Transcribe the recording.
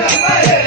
vai, vai.